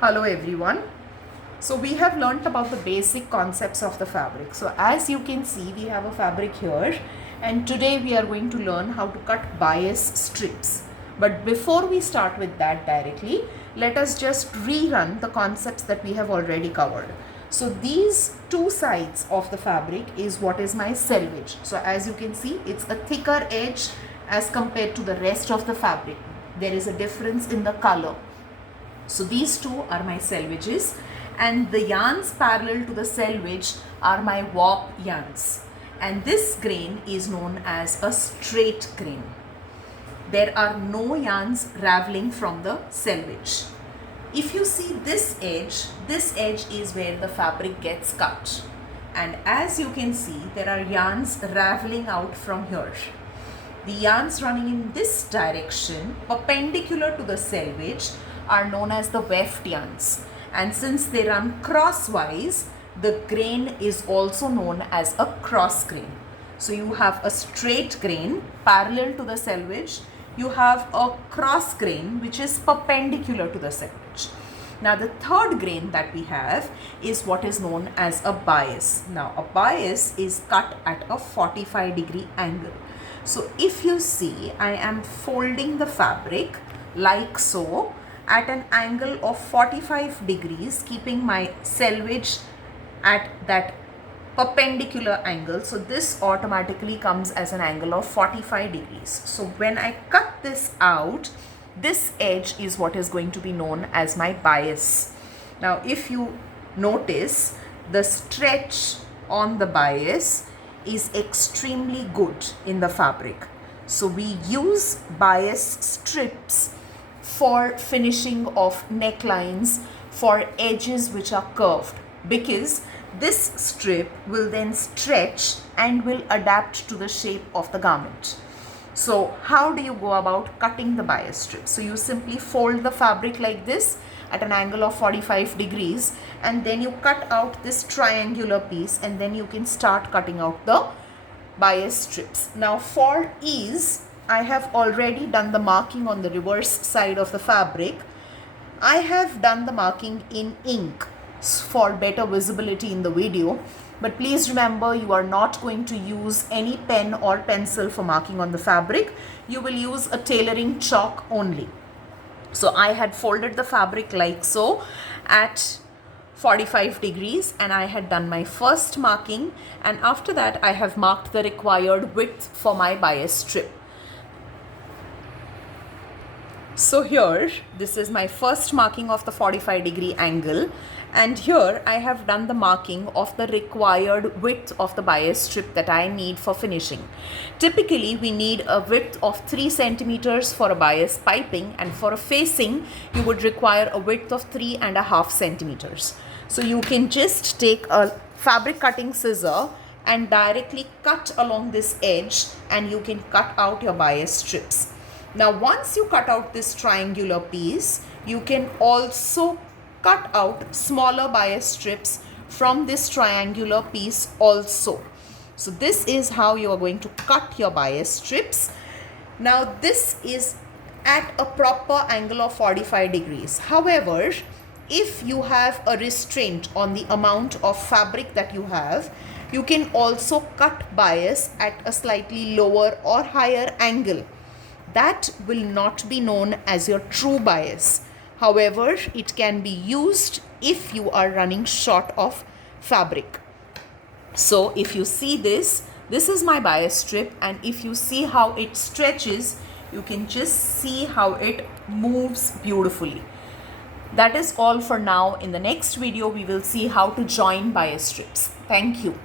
Hello everyone. So we have learnt about the basic concepts of the fabric. So as you can see, we have a fabric here, and today we are going to learn how to cut bias strips. But before we start with that directly, let us just rerun the concepts that we have already covered. So these two sides of the fabric is what is my selvage. So as you can see, it's a thicker edge as compared to the rest of the fabric. There is a difference in the color. So these two are my selvages, and the yarns parallel to the selvage are my warp yarns, and this grain is known as a straight grain. There are no yarns raveling from the selvage. If you see this edge is where the fabric gets cut, and as you can see, there are yarns raveling out from here. The yarns running in this direction perpendicular to the selvage are known as the weft yarns, and since they run crosswise, the grain is also known as a cross grain. So you have a straight grain parallel to the selvage, you have a cross grain which is perpendicular to the selvage. Now the third grain that we have is what is known as a bias. Now a bias is cut at a 45-degree angle. So if you see, I am folding the fabric like so at an angle of 45 degrees, keeping my selvage at that perpendicular angle. So this automatically comes as an angle of 45 degrees. So when I cut this out, this edge is what is going to be known as my bias. Now if you notice, the stretch on the bias is extremely good in the fabric. So we use bias strips for finishing of necklines, for edges which are curved, because this strip will then stretch and will adapt to the shape of the garment. So how do you go about cutting the bias strip? So you simply fold the fabric like this at an angle of 45 degrees, and then you cut out this triangular piece, and then you can start cutting out the bias strips. Now for ease, I have already done the marking on the reverse side of the fabric. I have done the marking in ink for better visibility in the video, but please remember, you are not going to use any pen or pencil for marking on the fabric. You will use a tailoring chalk only. So I had folded the fabric like so at 45 degrees, and I had done my first marking, and after that I have marked the required width for my bias strip. So here, this is my first marking of the 45-degree angle, and here I have done the marking of the required width of the bias strip that I need for finishing. Typically, we need a width of 3 centimeters for a bias piping, and for a facing, you would require a width of 3.5 centimeters. So you can just take a fabric cutting scissor and directly cut along this edge, and you can cut out your bias strips. Now once you cut out this triangular piece, you can also cut out smaller bias strips from this triangular piece also. So this is how you are going to cut your bias strips. Now this is at a proper angle of 45 degrees. However, if you have a restraint on the amount of fabric that you have, you can also cut bias at a slightly lower or higher angle. That will not be known as your true bias. However, it can be used if you are running short of fabric. So if you see this is my bias strip, and if you see how it stretches, you can just see how it moves beautifully. That is all for now. In the next video, we will see how to join bias strips. Thank you.